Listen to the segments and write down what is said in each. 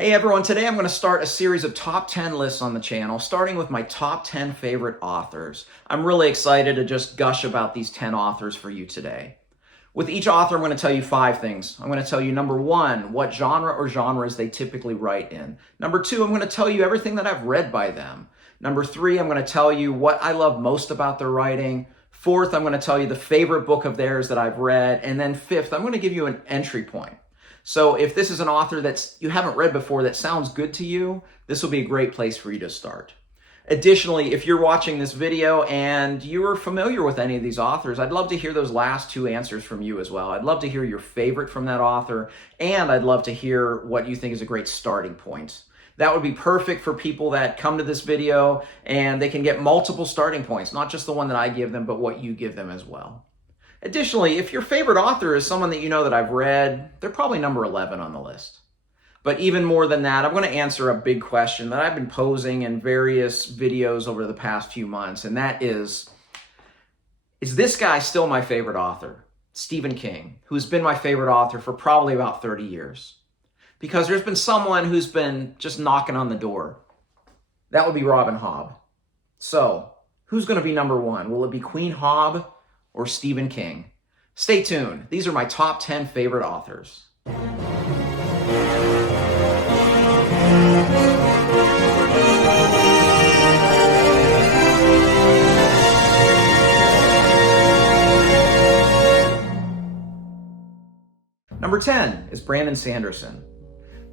Hey everyone, today I'm going to start a series of top 10 lists on the channel, starting with my top 10 favorite authors. I'm really excited to just gush about these 10 authors for you today. With each author, I'm going to tell you 5 things. I'm going to tell you, number 1, what genre or genres they typically write in. Number 2, I'm going to tell you everything that I've read by them. Number 3, I'm going to tell you what I love most about their writing. 4th, I'm going to tell you the favorite book of theirs that I've read. And then 5th, I'm going to give you an entry point. So if this is an author that you haven't read before that sounds good to you, this will be a great place for you to start. Additionally, if you're watching this video and you're familiar with any of these authors, I'd love to hear those last 2 answers from you as well. I'd love to hear your favorite from that author, and I'd love to hear what you think is a great starting point. That would be perfect for people that come to this video and they can get multiple starting points, not just the one that I give them, but what you give them as well. Additionally, if your favorite author is someone that you know that I've read, they're probably number 11 on the list. But even more than that, I'm going to answer a big question that I've been posing in various videos over the past few months, and that is this guy still my favorite author? Stephen King, who's been my favorite author for probably about 30 years. Because there's been someone who's been just knocking on the door. That would be Robin Hobb. So, who's going to be number 1? Will it be Queen Hobb or Stephen King? Stay tuned. These are my top 10 favorite authors. Number 10 is Brandon Sanderson.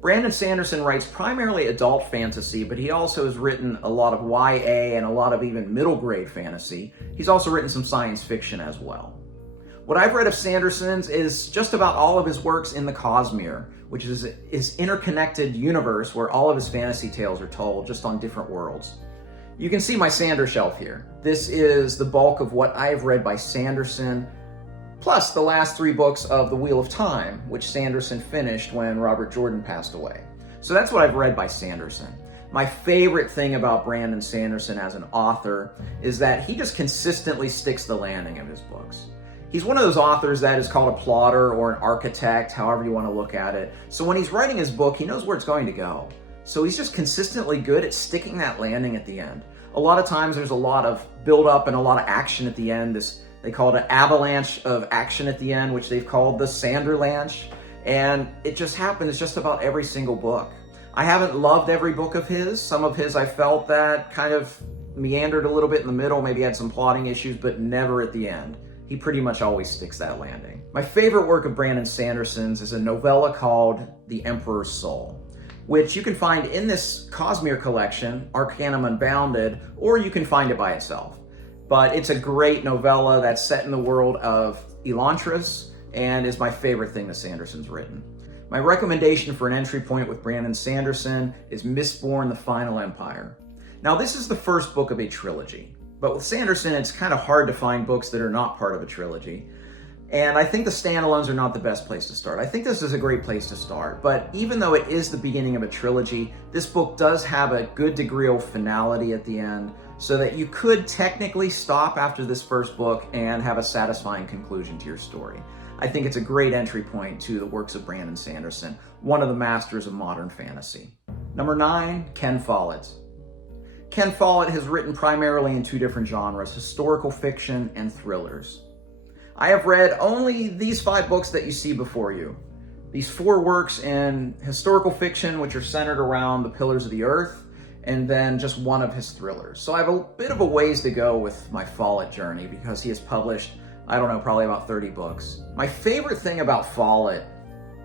Brandon Sanderson writes primarily adult fantasy, but he also has written a lot of YA and a lot of even middle grade fantasy. He's also written some science fiction as well. What I've read of Sanderson's is just about all of his works in the Cosmere, which is his interconnected universe where all of his fantasy tales are told just on different worlds. You can see my Sander shelf here. This is the bulk of what I've read by Sanderson, plus the last 3 books of The Wheel of Time, which Sanderson finished when Robert Jordan passed away. So that's what I've read by Sanderson. My favorite thing about Brandon Sanderson as an author is that he just consistently sticks the landing of his books. He's one of those authors that is called a plotter or an architect, however you want to look at it. So when he's writing his book, he knows where it's going to go. So he's just consistently good at sticking that landing at the end. A lot of times there's a lot of build up and a lot of action at the end. They call it an avalanche of action at the end, which they've called the Sanderlanche. And it just happens just about every single book. I haven't loved every book of his. Some of his I felt that kind of meandered a little bit in the middle, maybe had some plotting issues, but never at the end. He pretty much always sticks that landing. My favorite work of Brandon Sanderson's is a novella called The Emperor's Soul, which you can find in this Cosmere collection, Arcanum Unbounded, or you can find it by itself. But it's a great novella that's set in the world of Elantris and is my favorite thing that Sanderson's written. My recommendation for an entry point with Brandon Sanderson is Mistborn: The Final Empire. Now, this is the first book of a trilogy, but with Sanderson, it's kind of hard to find books that are not part of a trilogy. And I think the standalones are not the best place to start. I think this is a great place to start, but even though it is the beginning of a trilogy, this book does have a good degree of finality at the end, so that you could technically stop after this first book and have a satisfying conclusion to your story. I think it's a great entry point to the works of Brandon Sanderson, one of the masters of modern fantasy. Number 9, Ken Follett. Ken Follett has written primarily in 2 different genres, historical fiction and thrillers. I have read only these 5 books that you see before you. These 4 works in historical fiction, which are centered around the Pillars of the Earth, and then just 1 of his thrillers. So I have a bit of a ways to go with my Follett journey because he has published, I don't know, probably about 30 books. My favorite thing about Follett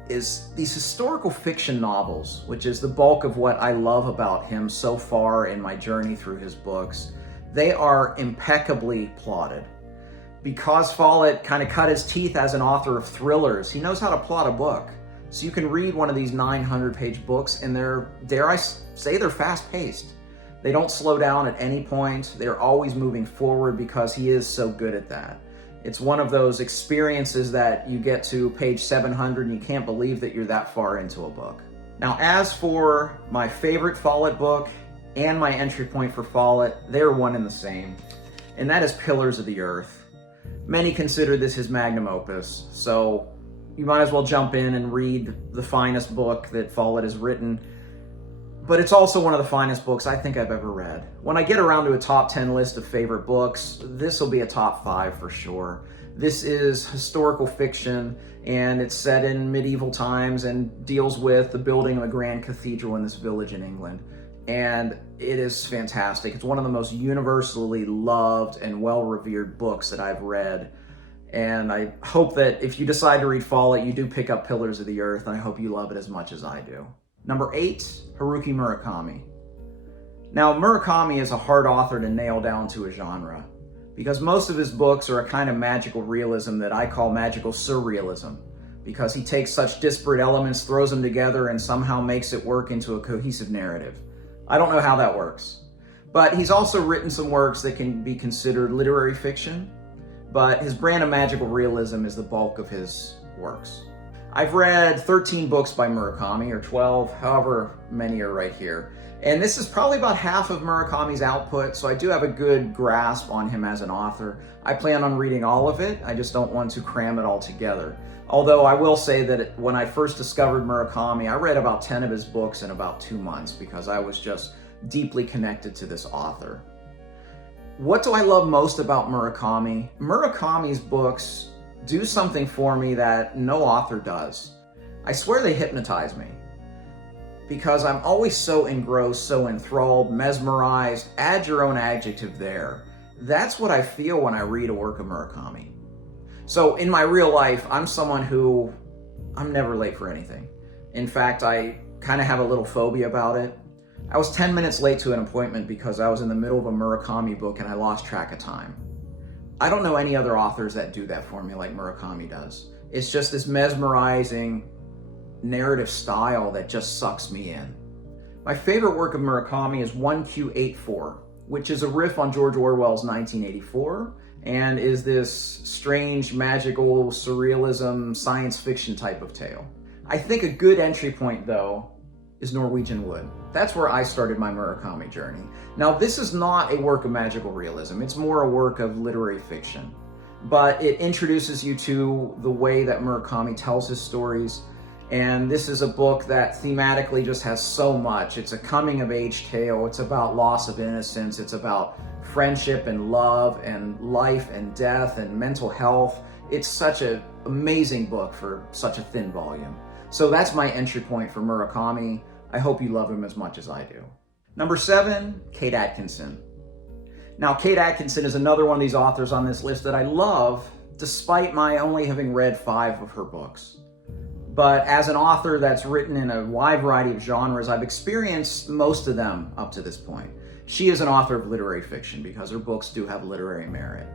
is these historical fiction novels, which is the bulk of what I love about him so far in my journey through his books. They are impeccably plotted. Because Follett kind of cut his teeth as an author of thrillers, he knows how to plot a book. So you can read one of these 900-page books and they're, dare I say, they're fast-paced. They don't slow down at any point. They're always moving forward because he is so good at that. It's one of those experiences that you get to page 700 and you can't believe that you're that far into a book. Now, as for my favorite Follett book and my entry point for Follett, they're one and the same, and that is Pillars of the Earth. Many consider this his magnum opus, so you might as well jump in and read the finest book that Follett has written. but it's also one of the finest books I think I've ever read. When I get around to a top 10 list of favorite books, this will be a top 5 for sure. This is historical fiction, and it's set in medieval times and deals with the building of a grand cathedral in this village in England. And it is fantastic. It's one of the most universally loved and well-revered books that I've read. And I hope that if you decide to read Follett, you do pick up Pillars of the Earth, and I hope you love it as much as I do. Number 8, Haruki Murakami. Now, Murakami is a hard author to nail down to a genre, because most of his books are a kind of magical realism that I call magical surrealism, because he takes such disparate elements, throws them together, and somehow makes it work into a cohesive narrative. I don't know how that works. But he's also written some works that can be considered literary fiction, but his brand of magical realism is the bulk of his works. I've read 13 books by Murakami, or 12, however many are right here. And this is probably about half of Murakami's output, so I do have a good grasp on him as an author. I plan on reading all of it, I just don't want to cram it all together. Although I will say that when I first discovered Murakami, I read about 10 of his books in about 2 months because I was just deeply connected to this author. What do I love most about Murakami? Murakami's books do something for me that no author does. I swear they hypnotize me, because I'm always so engrossed, so enthralled, mesmerized. Add your own adjective there. That's what I feel when I read a work of Murakami. So in my real life, I'm someone who, I'm never late for anything. In fact, I kind of have a little phobia about it. I was 10 minutes late to an appointment because I was in the middle of a Murakami book and I lost track of time. I don't know any other authors that do that for me like Murakami does. It's just this mesmerizing narrative style that just sucks me in. My favorite work of Murakami is 1Q84, which is a riff on George Orwell's 1984 and is this strange, magical, surrealism, science fiction type of tale. I think a good entry point, though, is Norwegian Wood. That's where I started my Murakami journey. Now, this is not a work of magical realism. It's more a work of literary fiction. But it introduces you to the way that Murakami tells his stories. And this is a book that thematically just has so much. It's a coming-of-age tale. It's about loss of innocence. It's about friendship and love and life and death and mental health. It's such an amazing book for such a thin volume. So that's my entry point for Murakami. I hope you love him as much as I do. Number 7, Kate Atkinson. Now, Kate Atkinson is another one of these authors on this list that I love, despite my only having read 5 of her books. But as an author that's written in a wide variety of genres, I've experienced most of them up to this point. She is an author of literary fiction because her books do have literary merit.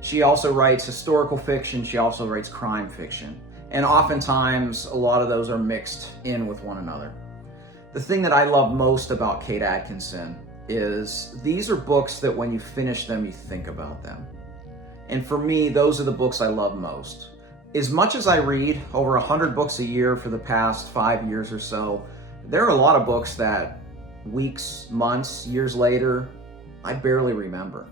She also writes historical fiction. She also writes crime fiction. And oftentimes, a lot of those are mixed in with one another. The thing that I love most about Kate Atkinson is these are books that when you finish them, you think about them. And for me, those are the books I love most. As much as I read over 100 books a year for the past 5 years or so, there are a lot of books that weeks, months, years later, I barely remember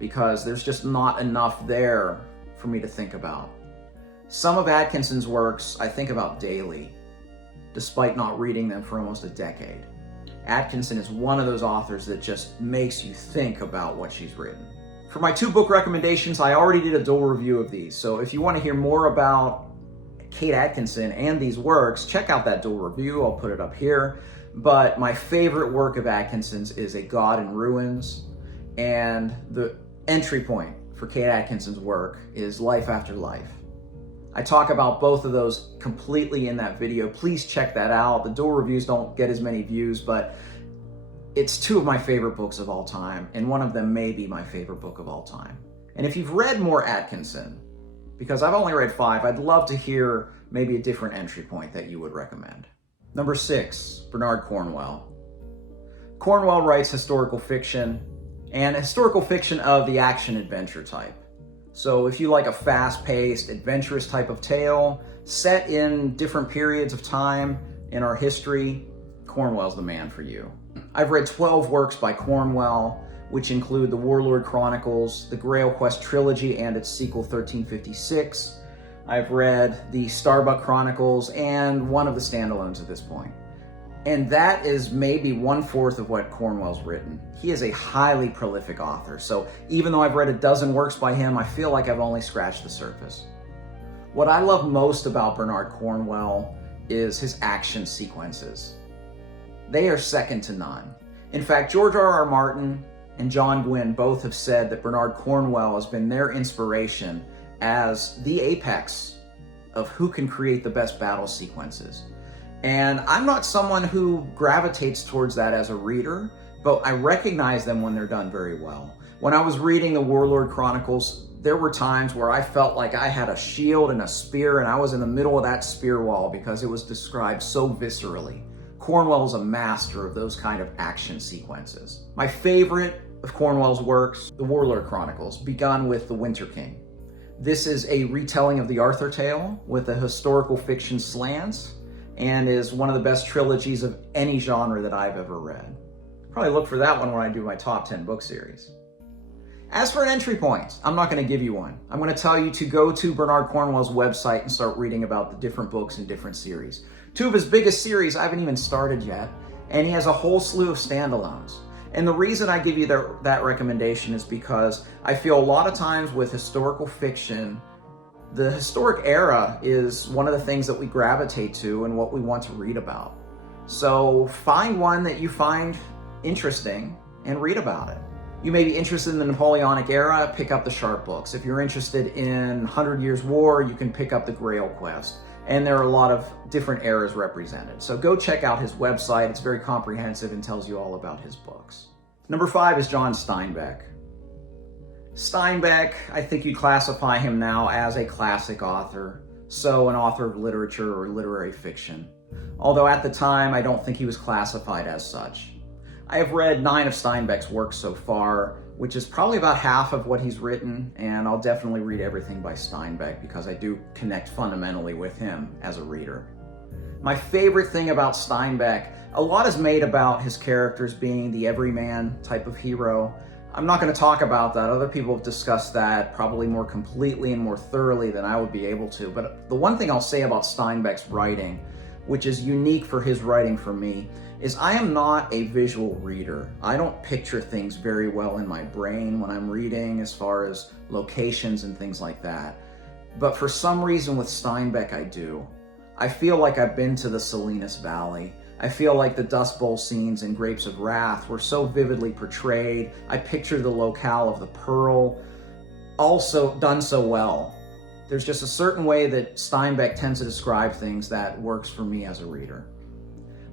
because there's just not enough there for me to think about. Some of Atkinson's works I think about daily, despite not reading them for almost a decade. Atkinson is one of those authors that just makes you think about what she's written. For my 2 book recommendations, I already did a dual review of these, so if you want to hear more about Kate Atkinson and these works, check out that dual review. I'll put it up here. But my favorite work of Atkinson's is A God in Ruins, and the entry point for Kate Atkinson's work is Life After Life. I talk about both of those completely in that video. Please check that out. The dual reviews don't get as many views, but it's 2 of my favorite books of all time, and one of them may be my favorite book of all time. And if you've read more Atkinson, because I've only read 5, I'd love to hear maybe a different entry point that you would recommend. Number 6, Bernard Cornwell. Cornwell writes historical fiction, and historical fiction of the action-adventure type. So if you like a fast-paced, adventurous type of tale, set in different periods of time in our history, Cornwell's the man for you. I've read 12 works by Cornwell, which include the Warlord Chronicles, the Grail Quest trilogy and its sequel 1356. I've read the Starbuck Chronicles and one of the standalones at this point. And that is maybe 1/4 of what Cornwell's written. He is a highly prolific author. So even though I've read a dozen works by him, I feel like I've only scratched the surface. What I love most about Bernard Cornwell is his action sequences. They are second to none. In fact, George R.R. Martin and John Gwynne both have said that Bernard Cornwell has been their inspiration as the apex of who can create the best battle sequences. And I'm not someone who gravitates towards that as a reader, but I recognize them when they're done very well. When I was reading the Warlord Chronicles, there were times where I felt like I had a shield and a spear and I was in the middle of that spear wall because it was described so viscerally. Cornwell is a master of those kind of action sequences. My favorite of Cornwell's works, the Warlord Chronicles, begun with The Winter King. This is a retelling of the Arthur tale with a historical fiction slant and is one of the best trilogies of any genre that I've ever read. Probably look for that one when I do my top 10 book series. As for an entry point, I'm not going to give you one. I'm going to tell you to go to Bernard Cornwell's website and start reading about the different books and different series. 2 of his biggest series I haven't even started yet, and he has a whole slew of standalones. And the reason I give you that recommendation is because I feel a lot of times with historical fiction, the historic era is one of the things that we gravitate to and what we want to read about. So find one that you find interesting and read about it. You may be interested in the Napoleonic era, pick up the Sharpe books. If you're interested in 100 Years' War, you can pick up the Grail Quest. And there are a lot of different eras represented. So go check out his website. It's very comprehensive and tells you all about his books. Number 5 is John Steinbeck. Steinbeck, I think you'd classify him now as a classic author, so an author of literature or literary fiction. Although at the time, I don't think he was classified as such. I have read 9 of Steinbeck's works so far, which is probably about half of what he's written, and I'll definitely read everything by Steinbeck because I do connect fundamentally with him as a reader. My favorite thing about Steinbeck, a lot is made about his characters being the everyman type of hero. I'm not going to talk about that. Other people have discussed that probably more completely and more thoroughly than I would be able to. But the one thing I'll say about Steinbeck's writing, which is unique for his writing for me, is I am not a visual reader. I don't picture things very well in my brain when I'm reading as far as locations and things like that. But for some reason with Steinbeck, I do. I feel like I've been to the Salinas Valley. I feel like the Dust Bowl scenes in Grapes of Wrath were so vividly portrayed. I picture the locale of the Pearl, also done so well. There's just a certain way that Steinbeck tends to describe things that works for me as a reader.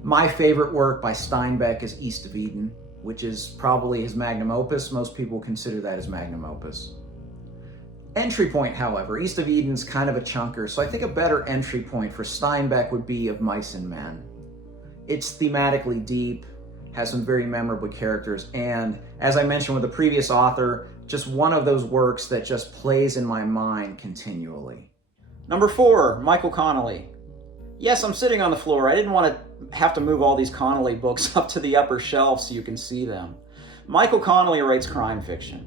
My favorite work by Steinbeck is East of Eden, which is probably his magnum opus. Most people consider that his magnum opus. Entry point, however, East of Eden's kind of a chunker, so I think a better entry point for Steinbeck would be Of Mice and Men. It's thematically deep, has some very memorable characters, and as I mentioned with the previous author, just one of those works that just plays in my mind continually. Number 4, Michael Connelly. Yes, I'm sitting on the floor. I didn't want to have to move all these Connelly books up to the upper shelf so you can see them. Michael Connelly writes crime fiction,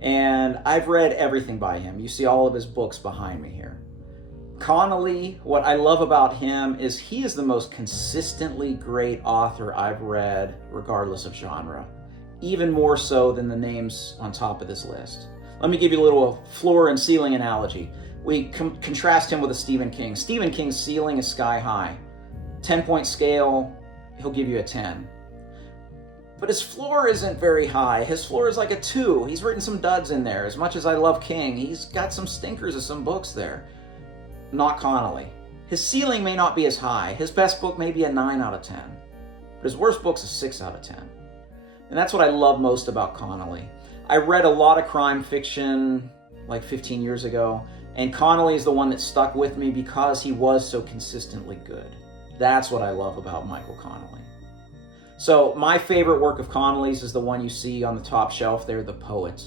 and I've read everything by him. You see all of his books behind me here. Connelly, what I love about him is he is the most consistently great author I've read, regardless of genre, even more so than the names on top of this list. Let me give you a little floor and ceiling analogy. We contrast him with a Stephen King. Stephen King's ceiling is sky high. 10-point scale, he'll give you a 10. But his floor isn't very high. His floor is like a 2. He's written some duds in there. As much as I love King, he's got some stinkers of some books there. Not Connelly. His ceiling may not be as high. His best book may be a 9 out of 10. But his worst book's a 6 out of 10. And that's what I love most about Connelly. I read a lot of crime fiction like 15 years ago, and Connelly is the one that stuck with me because he was so consistently good. That's what I love about Michael Connelly. So my favorite work of Connelly's is the one you see on the top shelf there, The Poet,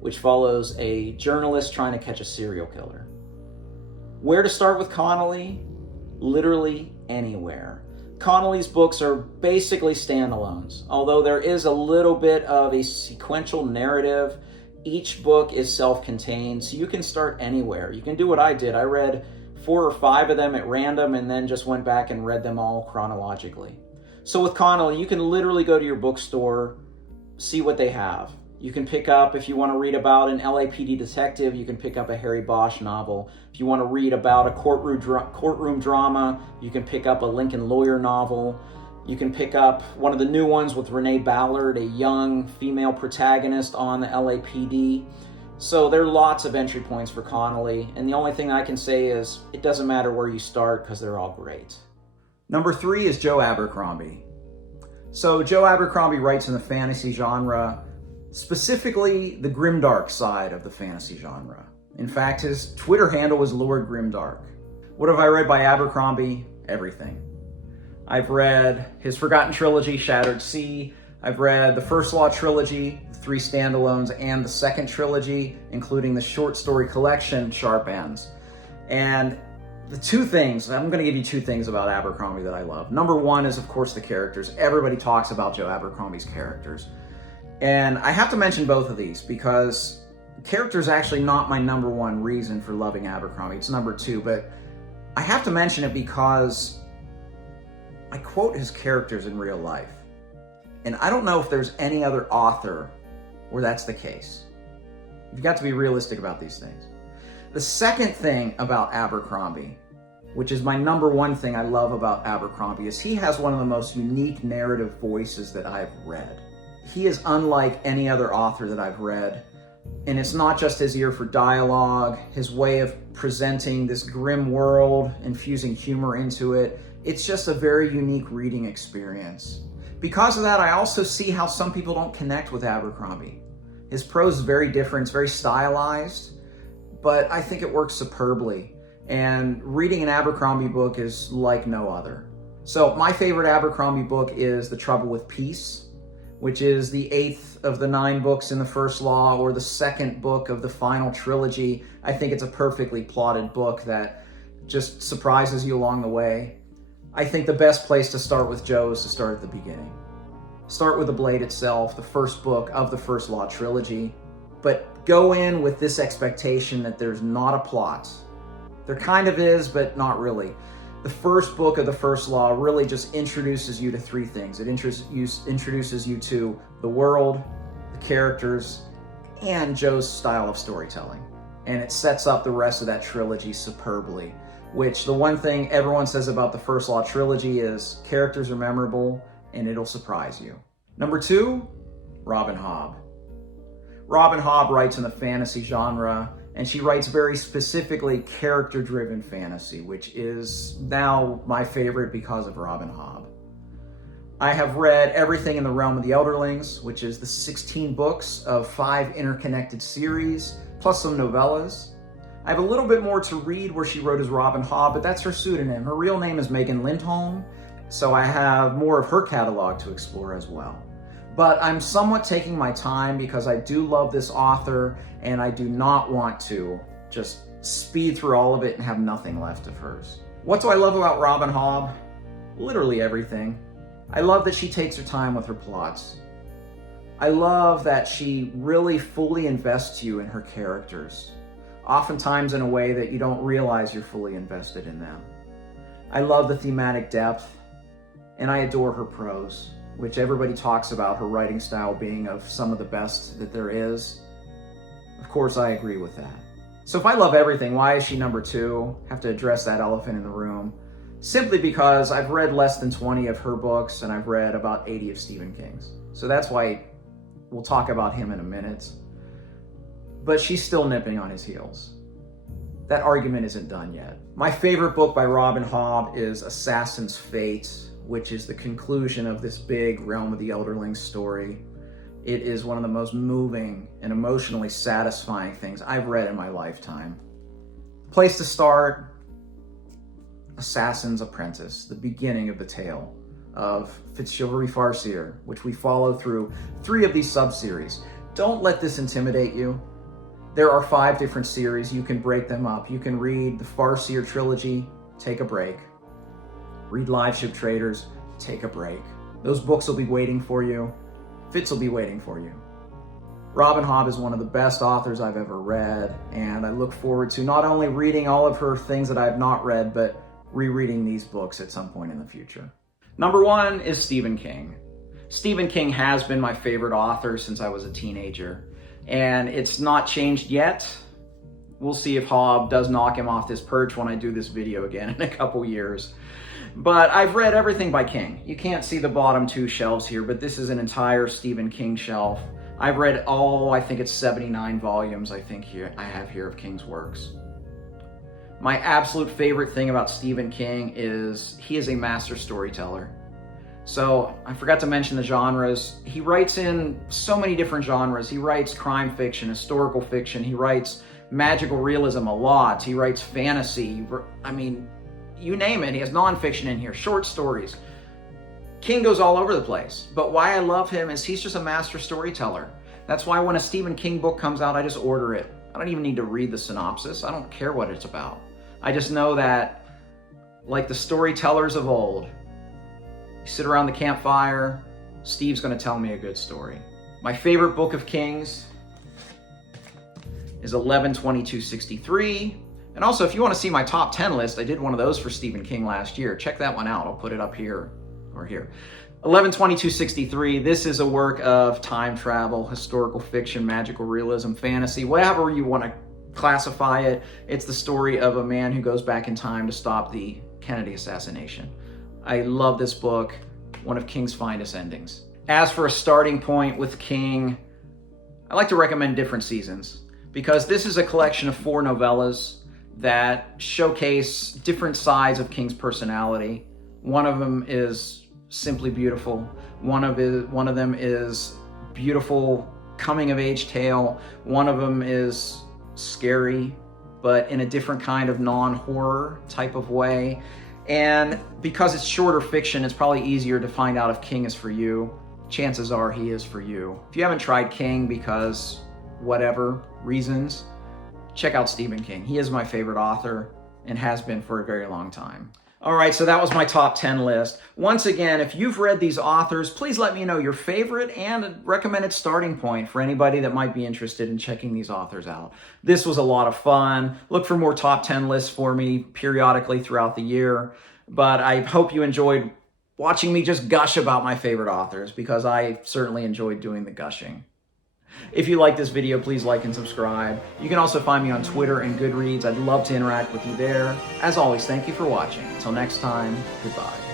which follows a journalist trying to catch a serial killer. Where to start with Connelly? Literally anywhere. Connelly's books are basically standalones, although there is a little bit of a sequential narrative. Each book is self-contained, so you can start anywhere. You can do what I did. I read 4 or 5 of them at random and then just went back and read them all chronologically. So with Connolly, you can literally go to your bookstore, see what they have. You can pick up, if you want to read about an LAPD detective, you can pick up a Harry Bosch novel. If you want to read about a courtroom drama, you can pick up a Lincoln Lawyer novel. You can pick up one of the new ones with Renee Ballard, a young female protagonist on the LAPD. So there are lots of entry points for Connolly, and the only thing I can say is it doesn't matter where you start because they're all great. Number 3 is Joe Abercrombie. So Joe Abercrombie writes in the fantasy genre, specifically the grimdark side of the fantasy genre. In fact, his Twitter handle is Lord Grimdark. What have I read by Abercrombie? Everything. I've read his Forgotten Trilogy, Shattered Sea. I've read the First Law Trilogy, the 3 standalones, and the second trilogy, including the short story collection, Sharp Ends. And the 2 things, I'm going to give you 2 things about Abercrombie that I love. Number 1 is, of course, the characters. Everybody talks about Joe Abercrombie's characters. And I have to mention both of these because character is actually not my number 1 reason for loving Abercrombie. It's number 2, but I have to mention it because I quote his characters in real life. And I don't know if there's any other author where that's the case. You've got to be realistic about these things. The second thing about Abercrombie, which is my number 1 thing I love about Abercrombie, is he has one of the most unique narrative voices that I've read. He is unlike any other author that I've read, and it's not just his ear for dialogue, his way of presenting this grim world, infusing humor into it. It's just a very unique reading experience. Because of that, I also see how some people don't connect with Abercrombie. His prose is very different, it's very stylized, but I think it works superbly. And reading an Abercrombie book is like no other. So my favorite Abercrombie book is The Trouble with Peace, which is the 8th of the 9 books in the First Law, or the 2nd book of the final trilogy. I think it's a perfectly plotted book that just surprises you along the way. I think the best place to start with Joe is to start at the beginning. Start with The Blade itself, the first book of the First Law trilogy, but go in with this expectation that there's not a plot. There kind of is, but not really. The first book of the First Law really just introduces you to 3 things. It introduces you to the world, the characters, and Joe's style of storytelling. And it sets up the rest of that trilogy superbly, which the one thing everyone says about the First Law trilogy is characters are memorable and it'll surprise you. Number 2, Robin Hobb. Robin Hobb writes in the fantasy genre, and she writes very specifically character-driven fantasy, which is now my favorite because of Robin Hobb. I have read everything in the realm of the Elderlings, which is the 16 books of 5 interconnected series, plus some novellas. I have a little bit more to read where she wrote as Robin Hobb, but that's her pseudonym. Her real name is Megan Lindholm, so I have more of her catalog to explore as well. But I'm somewhat taking my time because I do love this author and I do not want to just speed through all of it and have nothing left of hers. What do I love about Robin Hobb? Literally everything. I love that she takes her time with her plots. I love that she really fully invests you in her characters, oftentimes in a way that you don't realize you're fully invested in them. I love the thematic depth, and I adore her prose, which everybody talks about her writing style being of some of the best that there is. Of course, I agree with that. So if I love everything, why is she number 2? Have to address that elephant in the room. Simply because I've read less than 20 of her books and I've read about 80 of Stephen King's. So that's why we'll talk about him in a minute. But she's still nipping on his heels. That argument isn't done yet. My favorite book by Robin Hobb is Assassin's Fate, which is the conclusion of this big Realm of the Elderlings story. It is one of the most moving and emotionally satisfying things I've read in my lifetime. Place to start, Assassin's Apprentice, the beginning of the tale of Fitzchivalry Farseer, which we follow through 3 of these sub-series. Don't let this intimidate you. There are 5 different series. You can break them up. You can read the Farseer trilogy, take a break. Read Live Ship Traders, take a break. Those books will be waiting for you. Fitz will be waiting for you. Robin Hobb is one of the best authors I've ever read, and I look forward to not only reading all of her things that I have not read, but rereading these books at some point in the future. Number 1 is Stephen King. Stephen King has been my favorite author since I was a teenager, and it's not changed yet. We'll see if Hobb does knock him off this perch when I do this video again in a couple years. But I've read everything by King. You can't see the bottom 2 shelves here, but this is an entire Stephen King shelf. I've read all, I think it's 79 volumes I have here of King's works. My absolute favorite thing about Stephen King is he is a master storyteller. So I forgot to mention the genres. He writes in so many different genres. He writes crime fiction, historical fiction. He writes magical realism a lot. He writes fantasy. I mean, you name it. He has nonfiction in here, short stories. King goes all over the place. But why I love him is he's just a master storyteller. That's why when a Stephen King book comes out, I just order it. I don't even need to read the synopsis. I don't care what it's about. I just know that, like the storytellers of old, you sit around the campfire, Steve's going to tell me a good story. My favorite book of King's is 11/22/63. And also, if you want to see my top 10 list, I did one of those for Stephen King last year. Check that one out. I'll put it up here or here. 11/22/63. This is a work of time travel, historical fiction, magical realism, fantasy, whatever you want to classify it. It's the story of a man who goes back in time to stop the Kennedy assassination. I love this book, one of King's finest endings. As for a starting point with King, I like to recommend Different Seasons, because this is a collection of 4 novellas that showcase different sides of King's personality. One of them is simply beautiful. One of them is beautiful coming-of-age tale. One of them is scary, but in a different kind of non-horror type of way. And because it's shorter fiction, it's probably easier to find out if King is for you. Chances are he is for you. If you haven't tried King because whatever reasons, check out Stephen King. He is my favorite author and has been for a very long time. All right, so that was my top 10 list. Once again, if you've read these authors, please let me know your favorite and a recommended starting point for anybody that might be interested in checking these authors out. This was a lot of fun. Look for more top 10 lists for me periodically throughout the year. But I hope you enjoyed watching me just gush about my favorite authors, because I certainly enjoyed doing the gushing. If you like this video, please like and subscribe. You can also find me on Twitter and Goodreads. I'd love to interact with you there. As always, thank you for watching. Until next time, goodbye.